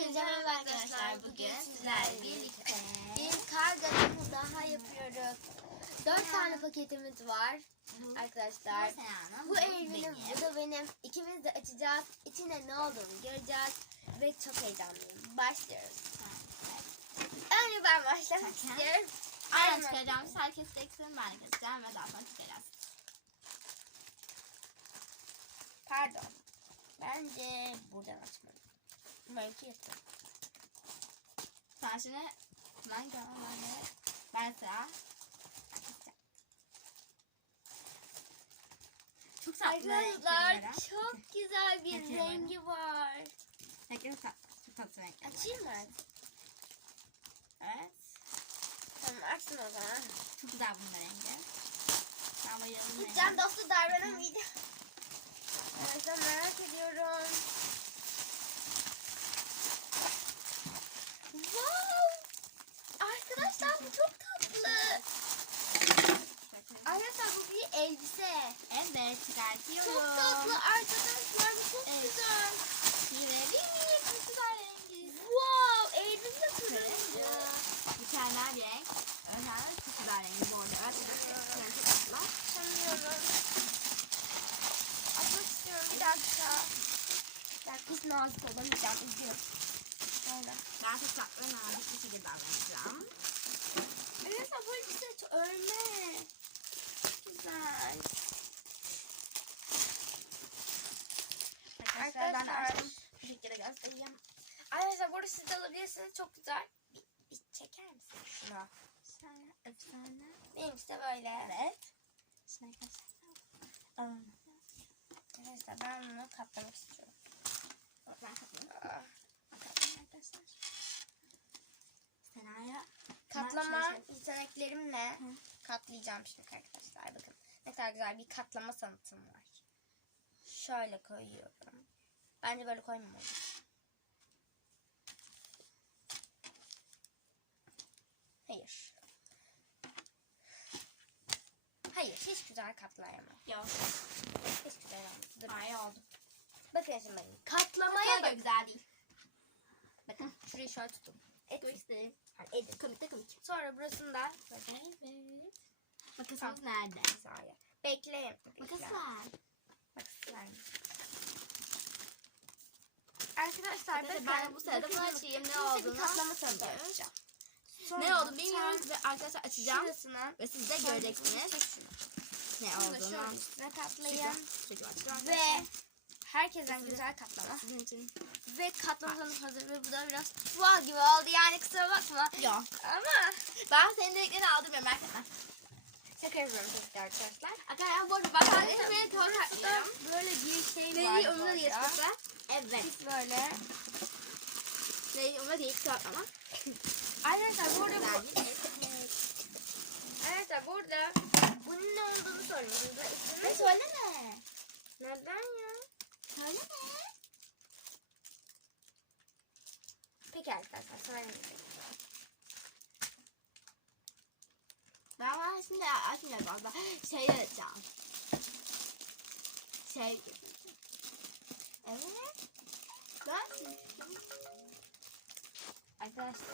Hepinize merhaba arkadaşlar. Bugün sizlerle birlikte bir karganımı daha yapıyoruz. Dört tane paketimiz var arkadaşlar. Bu Elvin'in, bu da benim. İkimiz de açacağız. İçinde ne olduğunu göreceğiz. Ve çok heyecanlıyım. Başlıyoruz. Önce ben başlamak istiyorum. Aynen çıkaracağımız herkes teksin ben keseceğim ve daha sonra çıkaracağız. Pardon. Bence buradan açmalıyım. Belki yeter. Sen şimdi ben ben ben sıra. Çok tatlı Arkadaşlar çok güzel bir Bakayım rengi var. Çok tatlı. Tatlı renkler. Açayım mı? Evet. Tamam açsın o zaman. Çok güzel bunun rengi. Ben bayıldım. Hiç can dostu davranamayacağım. Evet merak ediyorum. Wow! Arkadaşlar bu çok tatlı. Arkadaşlar bu bir elbise. Evet çıkartıyorum. Çok tatlı arkadaşlar bu çok Evet. güzel. Şivelik. Çok güzel rengi. Wow! Elbise turuncu. Mükemmel renk. Çok güzel rengi bu arada. Evet, çok tatlı. Sanıyorum. Atmak istiyorum bir dakika. Bir dakika hiç nazik olamayacağım. Üzgünüm. Öyle. Ben ve nazik bir şekilde davranacağım. Arkadaşlar bu elbise örme. Güzel. Arkadaşlar ben de Arkadaşlar. açtım. Bu şekilde göstereyim. Arkadaşlar burada siz de alabilirsiniz. Çok güzel. Bir, bir çeker misin şunu? Efsane, efsane. Benimkisi de böyle. Evet. Şimdi arkadaşlar. Arkadaşlar ben bunu katlamak istiyorum. ben katlayayım. Aa, Katlayayım arkadaşlar. Sena'ya Katlama yeteneklerimle Hı. katlayacağım şimdi arkadaşlar. Bakın ne kadar güzel bir katlama sanatım var. Şöyle koyuyorum. Bence böyle koymamalıyım. Hayır. Hayır, hiç güzel katlayamam. Yok. Hiç güzel olmadı. Dur. Hayır oldu. Bakın şimdi bakın. Katlamaya bak. güzel değil. Bakın şurayı şöyle tutun. Et. Göstereyim. Edin. Komik de komik. Sonra burasında Evet. Makasımız nerede? hizaya. Bekleyin. Makas Bekle. Arkadaşlar Arkadaşlar, ben bu sırada bunu açayım. Ne olduğunu bir katlama bilmiyoruz. açacağım. Ne oldu bilmiyoruz ve arkadaşlar açacağım. Şurasına Ve siz de göreceksiniz ne olduğunu. şöyle açacağım. Ve herkesten güzel katlama. sizin için. Ve katlama sanatı hazır ve bu da biraz fual gibi oldu yani kusura bakma. Yok. Ama Ben senin dediklerini aldım ya merak etme. şaka yapıyorum ki arkadaşlar. Arkadaşlar bu arada ben Burası da atlıyorum. böyle bir şey var. Neyi umurumda burada. Evet. Biz böyle. Neyi umurumda değil ama. Arkadaşlar burada bu, arkadaşlar burada bunun ne olduğunu ismini Ne söyleme. Neden ya? Söyleme. Peki arkadaşlar söylemeyin. Ben var şimdi açmayacağım galiba. Şey yapacağım. Şey. Evet. Ben Arkadaşlar.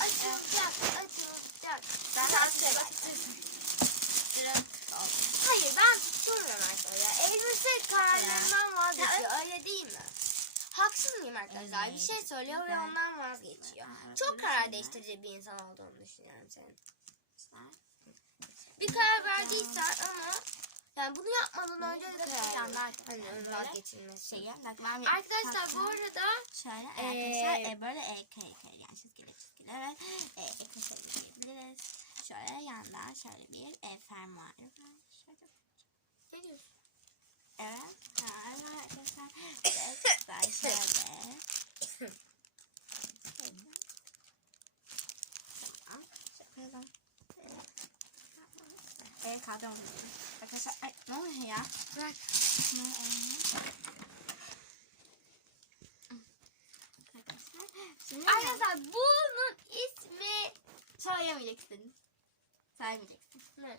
Açılacak, açılacak. Ben söyle. Hayır ben sormuyorum arkadaşlar. Elbise kararlarından vazgeçiyor öyle değil mi? Haksız mıyım arkadaşlar? Bir şey söylüyor ve ondan vazgeçiyor. Çok karar değiştirici bir insan olduğunu düşünüyorum senin. Bir karar verdiysen ama yani bunu yapmadan önce de ver. Hani vazgeçilmesi. Şeyi, bir- Arkadaşlar bu arada Şöyle arkadaşlar e, böyle e, kare kare yani çizgili çizgili ve e, ekmeşe diyebiliriz. Şöyle yandan şöyle bir e, fermuar var. Şöyle. ne diyorsun? Evet. Var arkadaşlar. Evet, ben şöyle. Tamam. Şöyle yapalım. Evet kaldım. Arkadaşlar ay, ne oluyor ya? Bırak. Ne oluyor? Arkadaşlar. Bunun ismi Söyleyemeyeceksin. Saymeyeceksin. ne?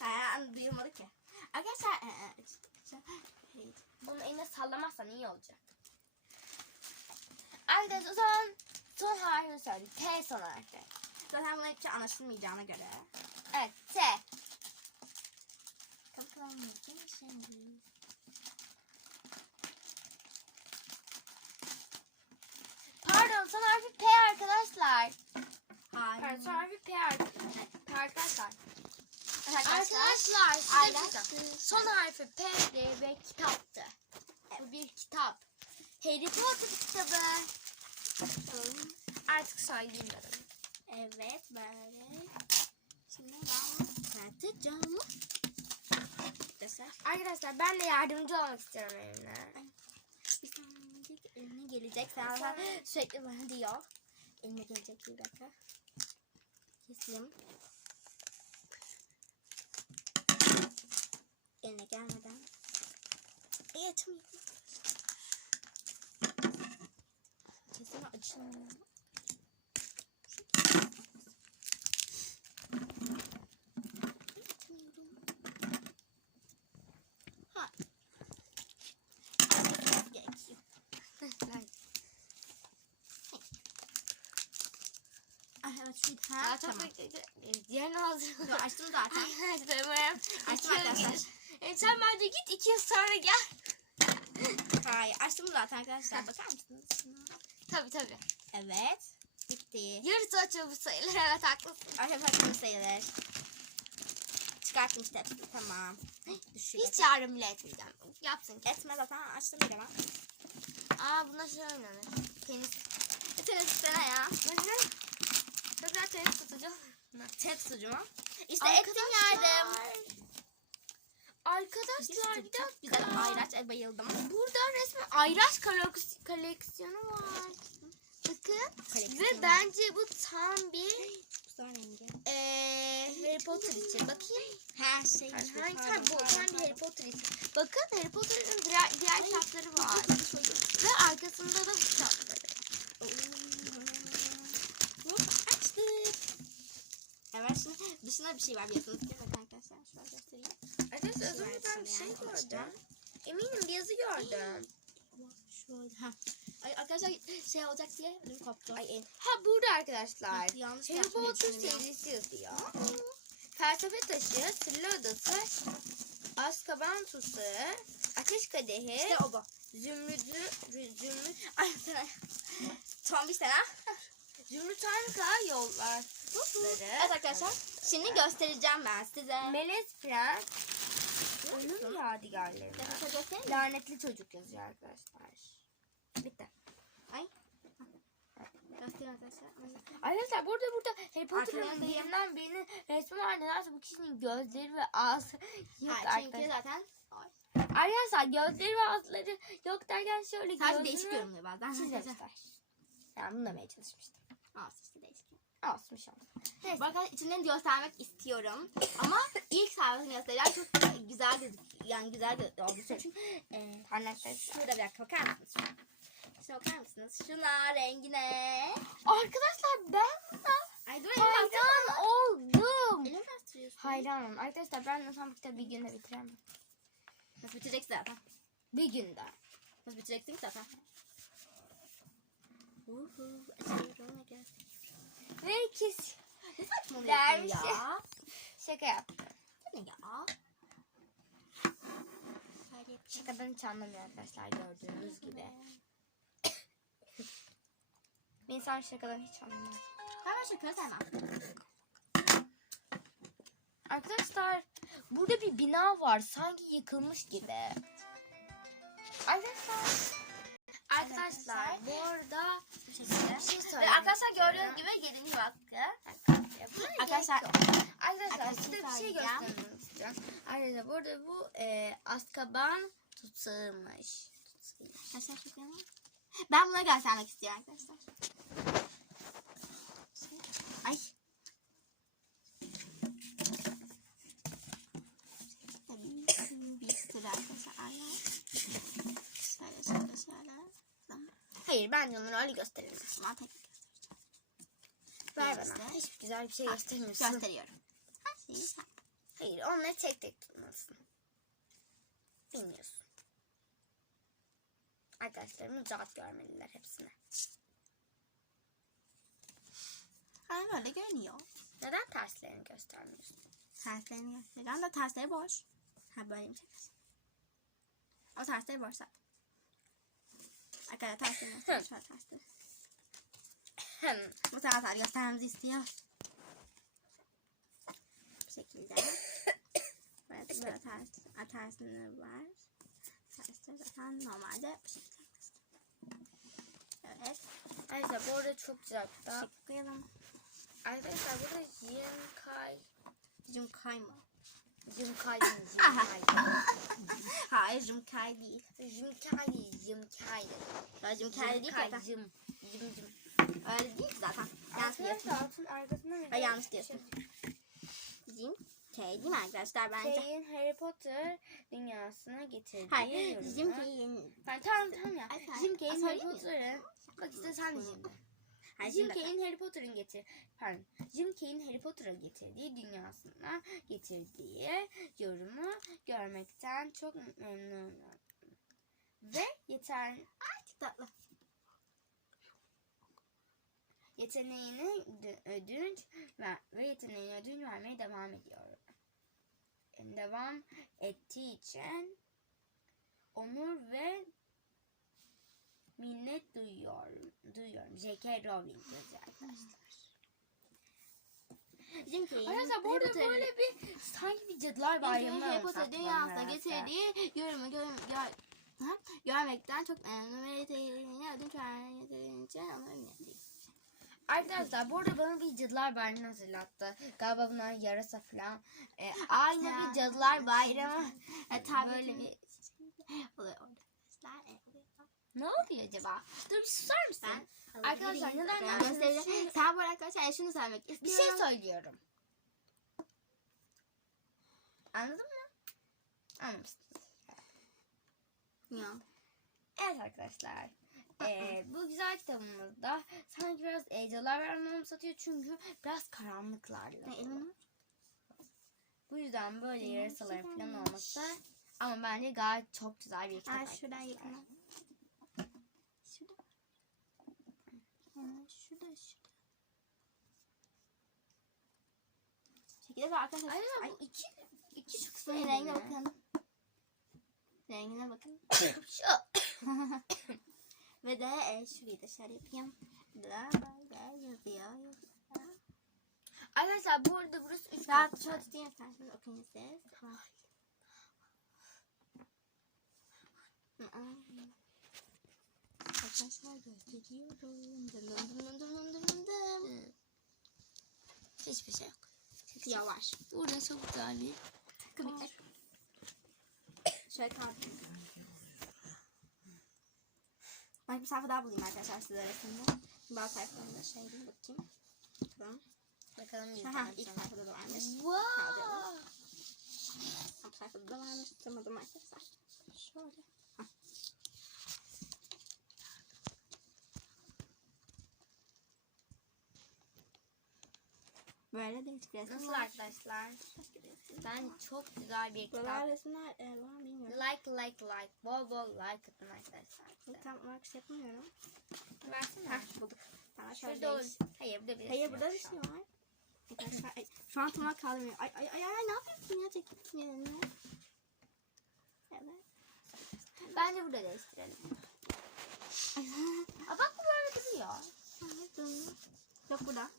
Ha, duyulmadı ki. Arkadaşlar. e, e, bunu eline sallamazsan iyi olacak. Arkadaşlar o zaman son harfini söyle. T son harfi. Zaten buna hiçbir şey anlaşılmayacağına göre. Evet T. Kapatalım şimdi. Pardon son harfi P arkadaşlar. Pardon Hayır. son harfi P arkadaşlar. P arkadaşlar. Arkadaşlar. Bir şey. Son harfi P'di ve kitaptı. Bu bir kitap. Harry Potter kitabı. Artık söyleyeyim dedim. Evet böyle. Şimdi ben tartacağım. Arkadaşlar. Arkadaşlar ben de yardımcı olmak istiyorum elimle. Bir tanecik eline gelecek. Sen zaten sürekli bana diyor. Eline gelecek bir dakika. Keseyim. Eline gelmeden. İyi açamıyorum. Kesin açılmıyor. Açamıyorum. Ha. Açması gerekiyor. Ay evet şuydu. Ha, Aa, çok tamam. bekledi. Diğerini hazır. Dur açtım zaten. Umarım Açtım arkadaşlar. E, sen bence git iki yıl sonra gel. Hayır açtım zaten arkadaşlar. Bakar mısınız? Tabii tabii. Evet. Bitti. Yarısı açılmış sayılır. Evet haklısın. Arkadaşlar sayılır. Çıkarttım işte hepsini. Tamam. Düşüyor. Hiç yardım bile etmeyeceğim. Yapsın ki. Etme zaten açtım bile ben. Aa buna şey oynanır. Tenis. Senin üstüne ya. Bakın. Tutucu. Tet sucu mu? İşte ettim yardım. Arkadaşlar bir Çok dakika. güzel ayraç. Ay, bayıldım. Burada resmen ayraç koleks- koleksiyonu var. Bakın. Koleksiyonu. Ve bence bu tam bir eee Harry Potter için. Bakayım. Her şey. Hangi pardon, bu tam bir pardon. Harry Potter için. Bakın Harry Potter'ın diğer, diğer kitapları var. Ve arkasında da bu kitapları. Hop, açtık. Evet dışında bir şey var biliyorsunuz değil mi arkadaşlar? Şöyle göstereyim. Arkadaşlar az önce ben bir şey gördüm. Eminim bir yazı gördüm. Şöyle. Ha. Ay, arkadaşlar şey olacak diye ödüm koptu. Ay, en- ha burada arkadaşlar. Ha, yanlış Harry Potter serisi yazıyor. Felsefe taşı, Sırlı Odası, Azkaban Tusağı, Ateş Kadehi, İşte o bu. Zümrüdü, Zümrüt, Ay sana. Son bir sene. Zümrüt Yollar. Evet arkadaşlar. Şimdi göstereceğim ben size. Melez Prens, Ölüm Yadigarları. Nefese göstereyim mi? Lanetli çocuk yazıyor arkadaşlar. Bitti. Ay. Göstereyim arkadaşlar. Arkadaşlar burada burada Harry Potter'ın Arkadan diyeyim. birinden birinin resmi var. Nedense bu kişinin gözleri ve ağzı yok Ha, çünkü arkadaşlar. zaten Ay. Arkadaşlar gözleri ve ağızları yok derken şöyle sadece gözünü değişik görünüyor bazen. çizmişler. Yani bunu demeye çalışmıştım. Olsun işte değişik. Olsun bir şey olmaz. Bu arada içinden göstermek istiyorum. Ama ilk sayfasını göstereceğim. Çok güzel gözüküyor. Yani güzel olduğu için. Çünkü e, Parmakları. şurada bir dakika bakar mısınız? Şuna bakar mısınız? Şuna rengine. Arkadaşlar ben buna Ay dur hayran oldum. Elim bastırıyorsun. Hayranım. Arkadaşlar ben de tam bu kitabı bir günde bitiremem. Nasıl bitireceksin zaten? Bir günde. Nasıl bitireceksin ki zaten? Uhu, açıyorum gösteriyorum. Ve kes. Ne saçmalıyorsun Derviş. ya? Şaka yap. Bu ne ya? Şakadan hiç anlamıyor arkadaşlar gördüğünüz gibi. Bir insan şakadan hiç anlamaz. Ben şaka sevmem. Arkadaşlar burada bir bina var. Sanki yıkılmış gibi. Arkadaşlar. Arkadaşlar bu arada bir şey Ve söylemek arkadaşlar gördüğünüz gibi 7. hakkı. Arkadaşlar, Arkadaşlar size bir şey söyleyeceğim. göstermek istiyorum. Arkadaşlar burada bu e, Azkaban tutsağıymış. Arkadaşlar çok yanıyor. Ben buna göstermek istiyorum arkadaşlar. Ay. Bir sürü arkadaşlar. Ay. Şöyle şöyle şöyle. Hayır ben onları öyle gösterelim. Tamam tek. Ver bana. Hiç güzel bir şey göstermiyorsun. Gösteriyorum. Sen. Hayır onları tek tek tutmalısın. Bilmiyorsun. arkadaşlarımız rahat görmeliler hepsini. Yani böyle görünüyor. Neden terslerini göstermiyorsun? Terslerini gösteriyorum da tersleri boş. Ha böyle mi çekiyorsun? O tersleri boş zaten. Arkadaşlar terslerini gösteriyorum. Şöyle tersleri. Hem. Bu taraflar göstermemizi istiyor. Bu şekilde. Böyle, böyle ters, tersleri var. Tersleri zaten normalde bu şekilde. Evet. Arkadaşlar bu arada çok güzel. Daha... Şık koyalım. Arkadaşlar burada. Jim kayma. Yimkay değil. Yimkay. Hayır Jim kay değil. Yimkay değil. Yimkay. Ya Jim kay değil zaten. Yim. Yim yim. Öyle değil zaten. Yanlış. Arkadaşlar altın arkasında Ay, yanlış diyorsun. Jim Kay değil mi arkadaşlar bence? Şeyin Harry Potter dünyasına getirdiği Hayır. yorumu. Jim Kay'in Ben tamam tamam ya. Ay, sen- Jim Kay'in Ay, Harry? Potter'ın bak işte sen de Hayır, Jim. Kay'in Harry Potter'ın getir pardon. Jim Kay'in Harry Potter'a getirdiği dünyasına getirdiği yorumu görmekten çok memnunum. Ve yeter Çok tatlı. yeteneğini dö- ödünç ve yeteneğini ödünç vermeye devam ediyor. Devam ettiği için onur ve minnet duyuyorum. Duyuyorum. J.K. Rowling yazıyor arkadaşlar. Kay'in Arkadaşlar bu arada böyle bir sanki bir cadılar bayramı Harry Potter dünyasına getirdiği yorumu gör, gör, ha? görmekten çok memnun ve yeteneğini ödünç vermeye için onu önemli. Arkadaşlar bu arada bana bir cadılar bayramı hatırlattı. Galiba bunlar yarasa falan. Ee, aynı bir cadılar bayramı. E, tabii Böyle bir oluyor orada. Ne oluyor acaba? Dur bir susar mısın? Ben Arkadaşlar, neden şunu- Sen bu arkadaşlar şunu söylemek Bir istiyorum. şey söylüyorum. Anladın mı? Anlamışsınız. Ya. Evet arkadaşlar. Ee, bu güzel kitabımızda sanki biraz Ece'ler vermem satıyor çünkü biraz karanlıklarla. Ne? Bu yüzden böyle yarasaların falan olması ama bence gayet çok güzel bir kitap. Ay şuradan arkadaşlar. yakına. Şurada. Hemen şurada şurada. Şekilde bak arkadaşlar. Ay, Ay, bu iki, iki çok sevdim rengine bakın. Rengine bakın. Şu. Ve de e, şurayı da şöyle yapayım. Da böyle yazıyor. yazıyor. Arkadaşlar bu arada burası üç Rahat kat. şöyle tutayım isterseniz okuyun siz. Arkadaşlar gösteriyorum. Dım dım dım dım dım dım. Hiçbir şey yok. Çok yavaş. Burada çok bir Kıvırcık. Şöyle kaldım. Ben bir sayfa daha bulayım arkadaşlar size arasında. Bazı sayfalarında şey bakayım. Tamam. bakalım bir Aha tane. ilk sayfada da varmış. Wow. Bu sayfada da varmış. Tutamadım arkadaşlar. Şöyle. Böyle değişik resim Nasıl var. arkadaşlar? Ben çok güzel bir Böyle kitap. resimler e, var mı bilmiyorum. Like like like. Bol bol like atın arkadaşlar. Tam olarak şey yapamıyorum. Versene. Heh bulduk. Tamam şöyle Şurada o... değiş. Hayır burada bir Hayır resim burada yok bir şu şey an. var. Arkadaşlar ay, şu an tam olarak kaldırmıyor. Ay ay ay ay ne yapıyorsun ya çektim yerine. Evet. Bence burada değiştirelim. Aa, bak bu böyle duruyor. Evet, dur. Yok burada.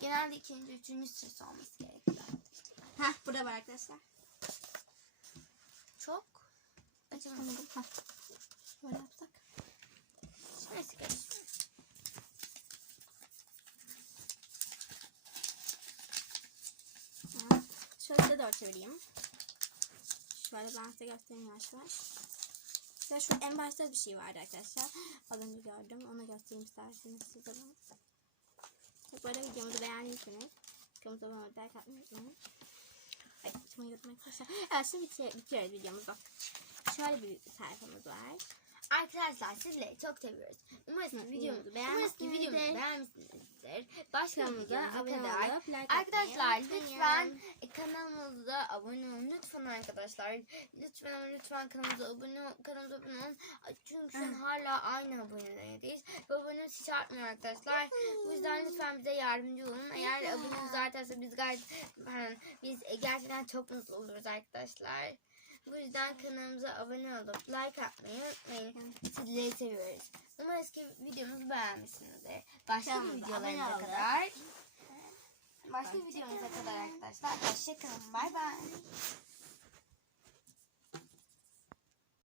Genelde ikinci, üçüncü sırası olması gerekiyor. Heh burada var arkadaşlar. Çok. Açamadım. Heh. Şöyle yapsak. Neyse karışmıyor. Şöyle de çevireyim. Şöyle ben size göstereyim yavaş yavaş. Ya şu en başta bir şey vardı arkadaşlar. Az önce gördüm. Onu göstereyim isterseniz size bunu. Böyle videomuzu beğendiyseniz kanalımıza abone olmayı, like atmayı unutmayın. Ay, saçımı yutmayın arkadaşlar. Evet şimdi bitir bitiriyoruz videomuzu. Şöyle bir sayfamız var. Arkadaşlar sizleri çok seviyoruz. Umarız ki videomuzu ki videomuzu beğenmişsinizdir. beğenmişsinizdir. Başka Kanalımıza videomuza abone olup like Arkadaşlar lütfen e, kanalımıza abone olun. Lütfen arkadaşlar. Lütfen ama lütfen kanalımıza abone ol- kanalımıza abone olun. Çünkü şu an hala aynı abonelerideyiz. Ve abonemiz hiç artmıyor arkadaşlar. Bu yüzden lütfen bize yardımcı olun. Eğer abonemiz artarsa biz gayet biz gerçekten çok mutlu oluruz arkadaşlar. Bu yüzden kanalımıza abone olup like atmayı unutmayın. Sizleri seviyoruz. Umarız ki videomuzu beğenmişsinizdir. Başka videolarımıza kadar Başka videomuza kadar arkadaşlar. Hoşçakalın. Bay bay.